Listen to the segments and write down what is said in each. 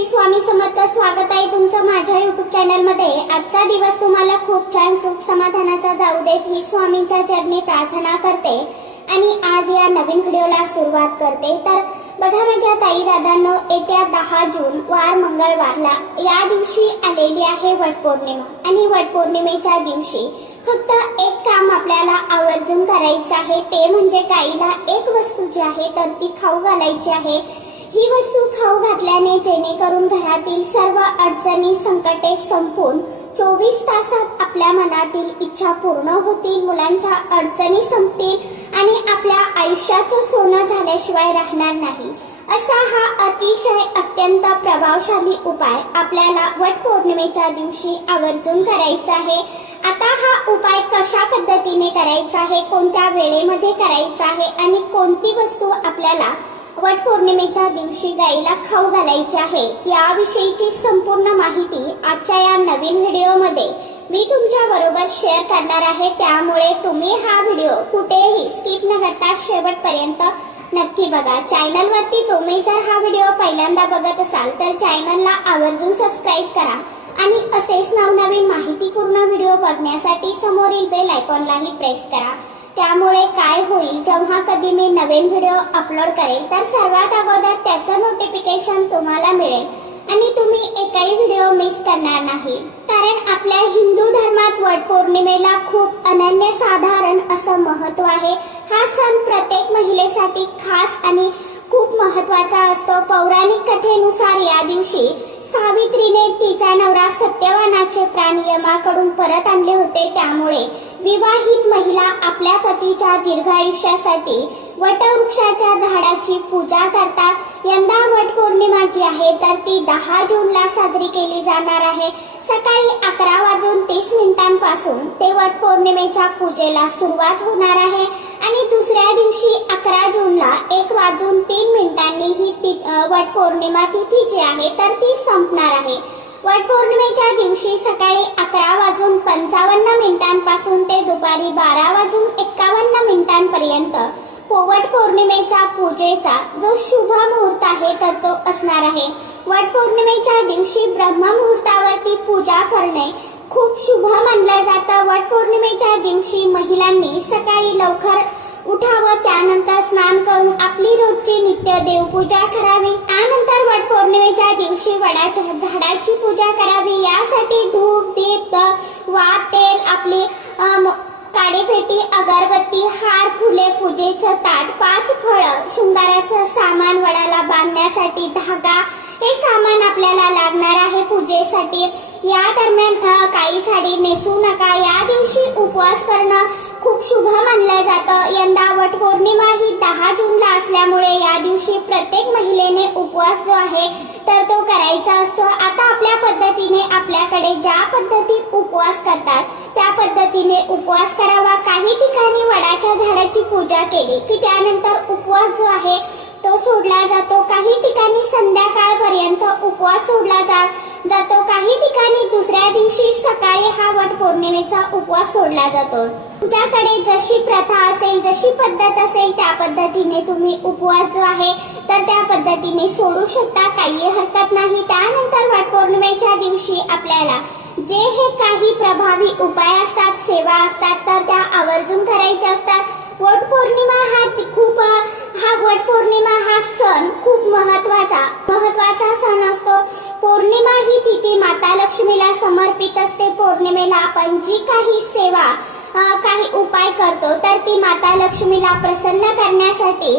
श्री स्वामी समर्थ. स्वागत आहे तुमचं माझ्या युट्यूब चॅनल मध्ये. आजचा दिवस तुम्हाला खूप छान सुख समाधानाचा जाऊ देत ही स्वामींच्या चरणी प्रार्थना करते आणि आज या नवीन व्हिडिओला सुरुवात करते. तर बघा माझ्या ताई दादांनो, येत्या 10 जून वार मंगळवारला या दिवशी आलेली आहे वटपौर्णिमा आणि वटपौर्णिमेच्या दिवशी फक्त एक काम आपल्याला आवर्जून करायचं आहे, ते म्हणजे गाईला एक वस्तू जी आहे तर ती खाऊ घालायची आहे. ही वस्तू खाऊ घातल्याने जेणेकरून घरातील सर्व अडचणी संकटे संपून 24 तासात आपल्या मनातील इच्छा पूर्ण होतील, मुलांच्या अडचणी संपतील आणि आपल्या आयुष्याचं सोनं झाल्याशिवाय राहणार नाही. असा हा अतिशय अत्यंत प्रभावशाली उपाय आपल्याला वटपौर्णिमेच्या दिवशी आवर्जून करायचा आहे. आता हा उपाय कशा पद्धतीने करायचा आहे, कोणत्या वेळेमध्ये करायचा आहे आणि कोणती वस्तू आपल्याला वटपौर्णिमेच्या दिवशी गाईला खाऊ घालायची आहे याविषयीची संपूर्ण माहिती आजच्या या नवीन व्हिडिओमध्ये मी तुमच्या बरोबर शेअर करणार आहे. त्यामुळे तुम्ही हा व्हिडिओ कुठेही स्किप न करता शेवटपर्यंत नक्की बघा. चॅनलवरती तुम्ही जर हा व्हिडिओ पहिल्यांदा बघत असाल तर चॅनलला आवर्जून सबस्क्राईब करा आणि असेच नवनवीन माहितीपूर्ण व्हिडिओ बघण्यासाठी समोरील बेल आयकॉनलाही प्रेस करा. त्यामुळे काय होईल, जेव्हा कधी मी नवीन व्हिडिओ अपलोड करेल तर सर्वात अगोदर त्याचं नोटिफिकेशन तुम्हाला मिळेल आणि तुम्ही एकही व्हिडिओ मिस करणार नाही. कारण आपल्या हिंदू धर्मात वटपौर्णिमेला खूप अनन्यसाधारण असं महत्व आहे. हा सण प्रत्येक महिलेसाठी खास आणि खूप महत्वाचा असतो. पौराणिक कथेनुसार या दिवशी सावित्रीने तिचा नवरा सत्यवानाचे प्राण यमाकडून परत आणले होते. त्यामुळे विवाहित महिला आपल्या पतीच्या दीर्घायुष्यासाठी वटवृक्षाच्या झाडाची पूजा करतात. यंदा वटपौर्णिमा जी आहे तर ती 10 जूनला साजरी केली जाणार आहे. सकाळी 11:30 पासून ते वटपौर्णिमेच्या पूजेला सुरुवात होणार आहे आणि दुसऱ्या दिवशी 11 जूनला 1:03 ही वटपौर्णिमा तिथी जी आहे तर ती संपणार आहे. वटपौर्णिमेच्या दिवशी सकाळी 11:55 पासून ते दुपारी 12:51 पर्यंत वटपौर्णिमेच्या पूजेचा जो शुभ मुहूर्त आहे तर तो असणार आहे. वटपौर्णिमेच्या दिवशी ब्रह्ममुहूर्तावरती पूजा करणे खूप शुभ मानलं जातं. वटपौर्णिमेच्या दिवशी महिलांनी सकाळी लवकर उठावं, त्यानंतर स्नान करून आपली रोजची नित्य देवपूजा करावी. त्यानंतर वटपौर्णिमेच्या दिवशी वडाच्या झाडाची पूजा करावी. यासाठी धूप, दीप, वात, तेल, आपली काडीपेटी, अगरबत्ती, हार, फुले, पूजेचं ताट, 5 फळं, शृंगाराचं सामान, वडाला बांधण्यासाठी धागा, हे सामान आपल्याला लागणार आहे पूजेसाठी. या दरम्यान काही साडी नेसू नका. या दिवशी उपवास करणं खूप शुभ मानलं जातं. यंदा वटपौर्णिमा ही 10 जूनला असल्यामुळे या दिवशी प्रत्येक महिलेने उपवास जो आहे तर तो करायचा असतो. आता आपल्या पद्धतीने आपल्याकडे ज्या पद्धतीत उपवास करतात त्या पद्धतीने उपवास करावा. काही ठिकाणी वडाच्या झाडाची पूजा केली की त्यानंतर उपवास जो आहे तो सोडला जातो. काही ठिकाणी संध्याकाळपर्यंत उपवास सोडला जातो. काही ठिकाणी दुसऱ्या दिवशी सकाळी हा वटपौर्णिमेचा उपवास सोडला जातो. तुमच्याकडे जशी प्रथा असेल, जशी पद्धत असेल त्या पद्धतीने तुम्ही उपवास जो आहे तर त्या पद्धतीने सोडू शकता, काही हरकत नाही. त्यानंतर वटपौर्णिमेच्या दिवशी आपल्याला जे हे काही प्रभावी उपाय असतात, सेवा असतात तर त्या आवर्जून करायच्या असतात. वटपौर्णिमा हा सण खूप महत्वाचा सण असतो. पौर्णिमा ही तिथी माता लक्ष्मीला समर्पित असते. पौर्णिमेला आपण जी काही सेवा, काही उपाय करतो तर ती माता लक्ष्मीला प्रसन्न करण्यासाठी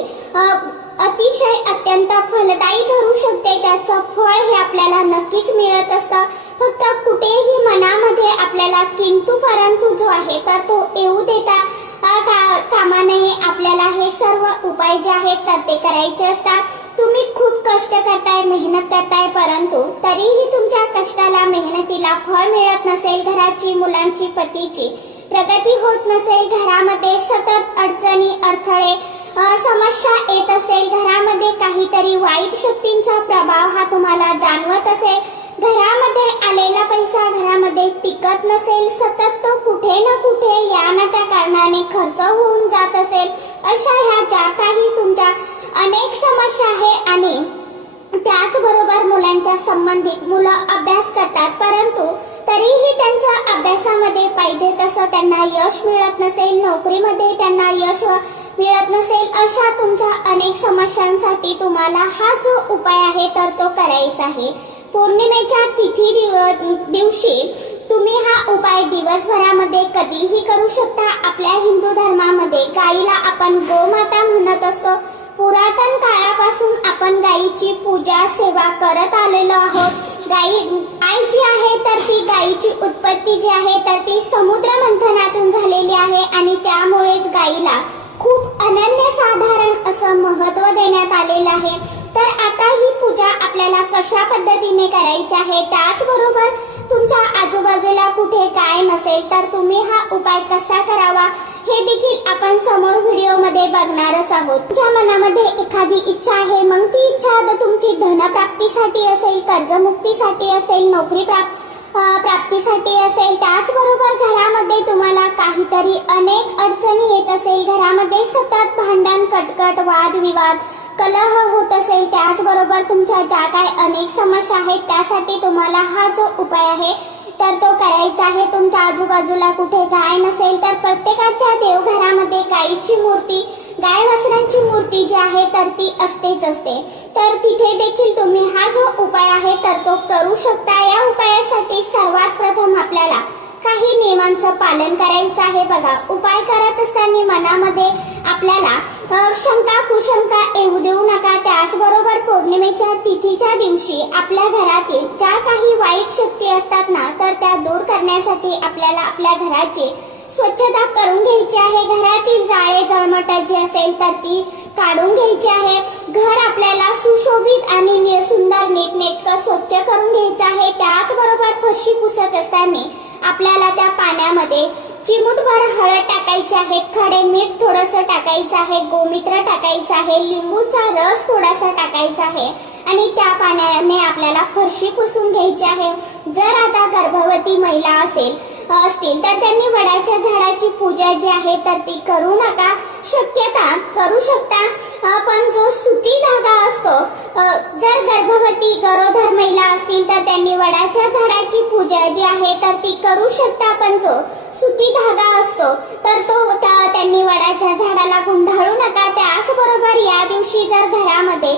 अतिशय अत्यंत फलदायी ठरू शकते. त्याचं फळ हे आपल्याला नक्कीच मिळत असतं. फक्त कुठेही मनामध्ये आपल्याला किंतु परंतु जो आहे तर तो येऊ देता कामा नये. आपल्याला हे सर्व उपाय जे आहेत तर ते करायचे असतात. तुम्ही खूप कष्ट करताय, मेहनत करताय, परंतु तरीही तुमच्या कष्टाला, मेहनतीला फळ मिळत नसेल, घराची, मुलांची, पतीची प्रगती होत नसेल, घरामध्ये सतत अडचणी, अडथळे, समस्या येत असेल, घरामध्ये काहीतरी वाईट शक्तींचा प्रभाव हा तुम्हाला जाणवत असेल, घरामध्ये आलेला पैसा घरामध्ये टिकत नसेल, सतत तो कुठे ना कुठे या ना त्या कारणाने खर्च होऊन जात असेल, अशा ह्या ज्या काही तुमच्या अनेक समस्या आहे आणि त्याचबरोबर मुलांची विषयांच्या संबंधित मुलं अभ्यास करतात, परंतु तरीही त्यांच्या अभ्यासामध्ये पाहिजे तसं त्यांना यश मिळत नसेल, नोकरीमध्ये त्यांना यश मिळत नसेल, अशा तुमच्या अनेक समस्यांसाठी तुम्हाला हा जो उपाय आहे तर तो करायचा आहे. पौर्णिमेच्या दिवशी तुम्ही हा उपाय दिवसभरामध्ये कधीही करू शकता. आपल्या हिंदू धर्मामध्ये गाईला आपण गोमाता म्हणत असतो. पुरातन काळापासून आपण गायीची पूजा सेवा करत आलेलो आहोत. गाय जी आहे तर ती गायीची उत्पत्ती जी आहे तर ती समुद्र मंथनातून झालेली आहे आणि त्यामुळेच गायीला खूप अनन्यसाधारण असं महत्व देण्यात आलेलं आहे. तर आता ही पूजा आपल्याला कशा पद्धतीने करायची आहे, त्याचबरोबर तुमच्या आजूबाजूला कुठे काय नसेल तर तुम्ही हा उपाय कसा करावा हे देखील आपण समोर व्हिडिओमध्ये बघणारच आहोत. तुमच्या मनामध्ये एखादी इच्छा आहे, मग ती इच्छा तुमची धनप्राप्तीसाठी असेल, कर्जमुक्तीसाठी असेल, नोकरी प्राप्तीसाठी असेल, त्याचबरोबर घरामध्ये तुम्हाला काहीतरी अनेक अडचणी येत असेल, घरामध्ये सतत भांडण, कटकट, वादविवाद, कलह होत असेल, त्याचबरोबर तुमच्या ज्या काही अनेक समस्या आहेत त्यासाठी तुम्हाला हा जो उपाय आहे तर तो करायचा आहे. तुमच्या आजूबाजूला कुठे गाय नसेल तर प्रत्येकाच्या देवघरामध्ये गायीची मूर्ती, गाय वासरांची मूर्ती जी आहे तर ती असतेच असते. तर तिथे देखील तुम्ही हा जो उपाय आहे तर तो करू शकता. या उपायासाठी सर्वात प्रथम आपल्याला काही नियमांचं पालन करायचं आहे. बघा, उपाय करत असताना मनामध्ये आपल्याला शंका कुशंका येऊ देऊ नका. त्याचबरोबर पौर्णिमेच्या तिथीच्या दिवशी आपल्या घरातील ज्या काही वाईट शक्ती असतात ना तर त्या दूर करण्यासाठी आपल्याला आपल्या घराची स्वच्छता करून घ्यायची आहे. घरातील जाळे जळमट जी असेल तर ती काढून घ्यायची आहे. घर आपल्याला सुशोभित आणि सुंदर नीटनेटकं स्वच्छ करून घ्यायचं आहे. त्याचबरोबर फरशी पुसत असताना आपल्याला त्या पाण्यामध्ये चिमूटभर हळद टाकायची आहे, खडे मीठ थोडंसं टाकायचं आहे, गोमित्र टाकायचं आहे, लिंबूचा रस थोडासा टाकायचा आहे आणि त्या पाण्याने आपल्याला फरशी पुसून घ्यायची आहे. जर आता गर्भवती महिला असतील तर त्यांनी वडाच्या झाडाची पूजा जी आहे तर ती करू नका. शक्यता करू शकता पण जो सुती धागा असतो, जर गर्भवती गरोदर महिला असतील तर त्यांनी वडाच्या झाडाची पूजा जी आहे तर ती करू शकता, पण जो सुती धागा असतो तर तो त्यांनी वडाच्या झाडाला गुंडाळू नका. त्याचबरोबर या दिवशी जर घरामध्ये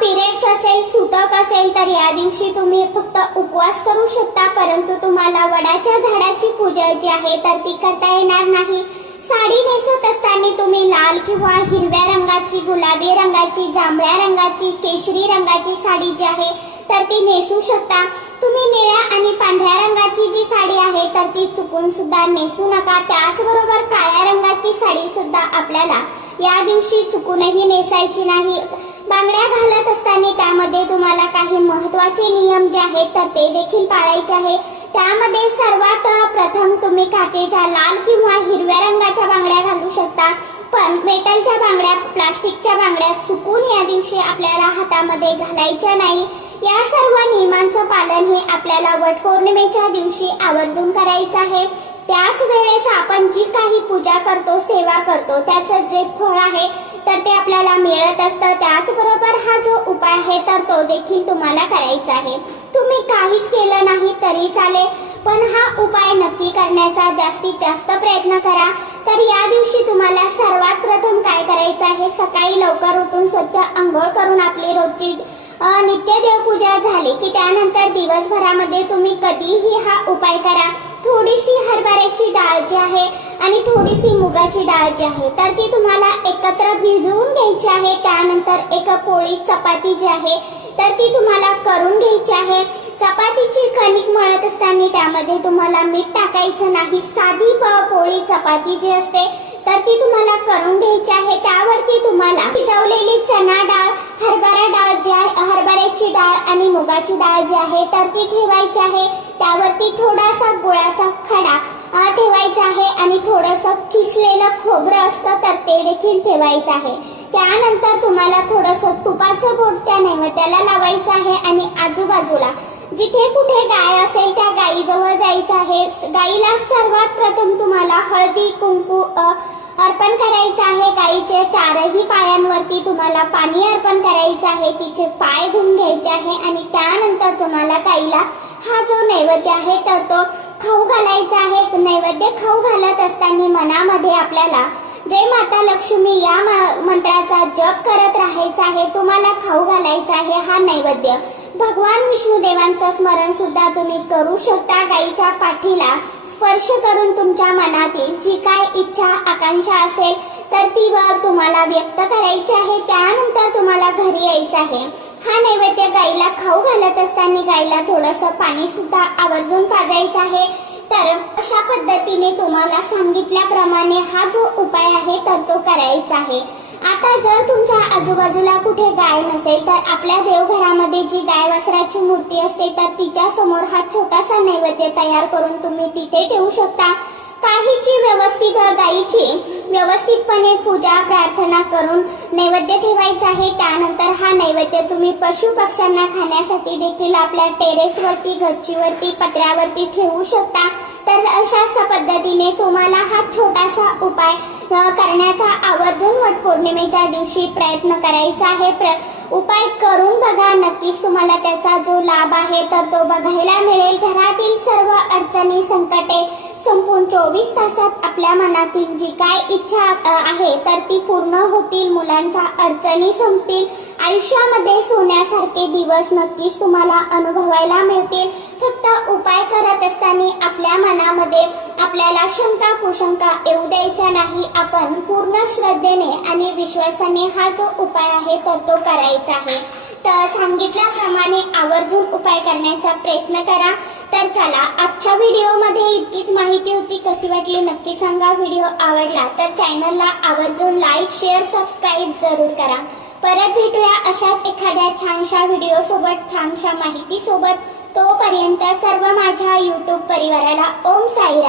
पिरियड्स असेल, सुतक असेल तर या दिवशी तुम्ही फक्त उपवास करू शकता, परंतु तुम्हाला वडाच्या झाडाची पूजा जी आहे तर ती करता येणार नाही. साडी नेसत असताना तुम्ही लाल किंवा हिरव्या रंगाची, गुलाबी रंगाची, जांभळ्या रंगाची, केशरी रंगाची साडी जी आहे तर ती नेसू शकता. तुम्ही निळ्या आणि पांढऱ्या रंगाची जी साडी आहे तर ती चुकून सुद्धा नेसू नका. त्याचबरोबर काळ्या रंगाची साडी सुद्धा आपल्याला या दिवशी चुकूनही नेसायची नाही. बांगड्या घालत असताना त्यामध्ये तुम्हाला काही महत्वाचे नियम जे आहेत तर ते देखील पाळायचे आहे. त्यामध्ये सर्वात प्रथम तुम्ही काचेच्या लाल किंवा हिरव्या रंगाच्या बांगड्या घालू शकता, पण मेटलच्या बांगड्या, प्लास्टिकच्या बांगड्या चुकून या दिवशी आपल्याला हातामध्ये घालायच्या नाही. या सर्व नियमांचं पालन हे आपल्याला वटपौर्णिमेच्या दिवशी आवर्जून करायचं आहे. त्याच वेळेस आपण जी काही पूजा करतो, सेवा करतो, त्याचं जे फळ आहे तर ते आपल्याला मिळत असतं. त्याचबरोबर हा जो उपाय आहे तर तो देखील तुम्हाला करायचा आहे. तुम्ही काहीच केलं नाही तरी चालेल, पण हा उपाय नक्की करण्याचा जास्तीत जास्त प्रयत्न करा. तर या दिवशी तुम्हाला सर्वात प्रथम काय करायचं आहे, सकाळी लवकर उठून स्वच्छ अंघोळ करून आपली रोजची नित्य देवपूजा झाली की त्यानंतर दिवसभरामध्ये तुम्ही कधीही हा उपाय करा. थोडीशी हरभऱ्याची डाळ जी आहे आणि थोडीशी मुगाची डाळ जी आहे तर ती तुम्हाला एकत्र भिजवून घ्यायची आहे. त्यानंतर एक पोळी चपाती जी आहे तर ती तुम्हाला करून घ्यायची आहे. चपातीची कणिक मळत असताना त्यामध्ये तुम्हाला मीठ टाकायचं नाही. साधी पोळी चपाती जी असते तर ती तुम्हाला करून घ्यायची आहे. त्यावरती तुम्हाला भिजवलेली चणा डाळ, हरभरा डाळ जी आहे, हरभऱ्याची डाळ आणि मुगाची डाळ जी आहे तर ती ठेवायची आहे. त्यावरती थोडासा गुळाचा खडा ठेवायचा आहे आणि थोडंसं किसलेलं खोबरं असतं तर ते देखील ठेवायचं आहे. त्यानंतर तुम्हाला थोडंसं तुपाचं बोट त्या नैवेद्याला लावायचं आहे आणि आजूबाजूला जिथे कुठे गाय असेल त्या गायीजवळ जायचं आहे. गायीला सर्वात प्रथम तुम्हाला हळदी कुंकू अर्पण करायचं आहे. गाईचे चारही पायांवरती तुम्हाला पाणी अर्पण करायचं आहे. तिचे पाय धुवून घ्यायचे आहे आणि त्यानंतर तुम्हाला गाईला हा जो नैवेद्य आहे तर तो खाऊ घालायचा आहे. नैवेद्य खाऊ घालत असताना मनामध्ये आपल्याला जय माता लक्ष्मी या मंत्राचा जप करत राहायचा आहे. तुम्हाला खाऊ घालायचा आहे हा नैवेद्य. भगवान विष्णुदेवांचं स्मरण सुद्धा तुम्ही करू शकता. गाईच्या पाठीला स्पर्श करून तुमच्या मनातील जी काय इच्छा आकांक्षा असेल तर ती वर तुम्हाला व्यक्त करायची आहे. त्यानंतर तुम्हाला घरी यायचं आहे. हा नैवेद्य गाईला खाऊ घालत असताना गाईला थोडंसं पाणी सुद्धा आवर्जून पाजायचं आहे. तर अशा पद्धतीने तुम्हाला सांगितल्याप्रमाणे हा जो उपाय आहे तर तो करायचा आहे. आता जर तुमच्या आजूबाजूला कुठे गाय नसेल तर आपल्या देवघरामध्ये जी गाय वासराची मूर्ती असते तर तिच्या समोर हा छोटासा नैवेद्य तयार करून तुम्ही तिथे ठेवू शकता. काहीची व्यवस्थित गायीची व्यवस्थितपणे पूजा प्रार्थना करून नैवेद्य ठेवायचा आहे. त्यानंतर हा नैवेद्य तुम्ही पशु पक्ष्यांना खाण्यासाठी देखील आपल्या टेरेसवरती गच्चीवरती पत्र्यावरती ठेवू शकता. तर अशाच पद्धतीने तुम्हाला हा छोटासा उपाय करण्याचा आवर्जून वटपौर्णिमेच्या दिवशी प्रयत्न करायचा आहे. उपाय करून बघा, नक्कीच तुम्हाला त्याचा जो लाभ आहे तर तो बघायला मिळेल. घरातील सर्व अडचणी संकटे संपून 24 तासात आपल्या मनातील जी काय इच्छा आहे तर ती पूर्ण होतील. मुलांच्या अडचणी संपतील. आयुष्यामध्ये सोन्यासारखे दिवस नक्कीच तुम्हाला अनुभवायला मिळतील. फक्त उपाय करत असताना आपल्या मनामध्ये आपल्याला शंका कुशंका येऊ द्यायच्या नाही. आपण पूर्ण श्रद्धेने आणि विश्वासाने हा जो उपाय आहे तर तो करायचा आहे. तर सांगितल्याप्रमाणे आवर्जून उपाय करण्याचा प्रयत्न करा. तर चला, आजच्या व्हिडिओमध्ये इतकीच माहिती होती. कशी वाटली नक्की सांगा. व्हिडिओ आवडला तर चॅनलला आवर्जून लाईक शेअर सबस्क्राईब जरूर करा. परत भेटूया अशाच एखाद्या छानशा व्हिडिओ सोबत, छानशा माहिती सोबत. तोपर्यंत सर्व माझ्या YouTube परिवाराला ओम साईराम.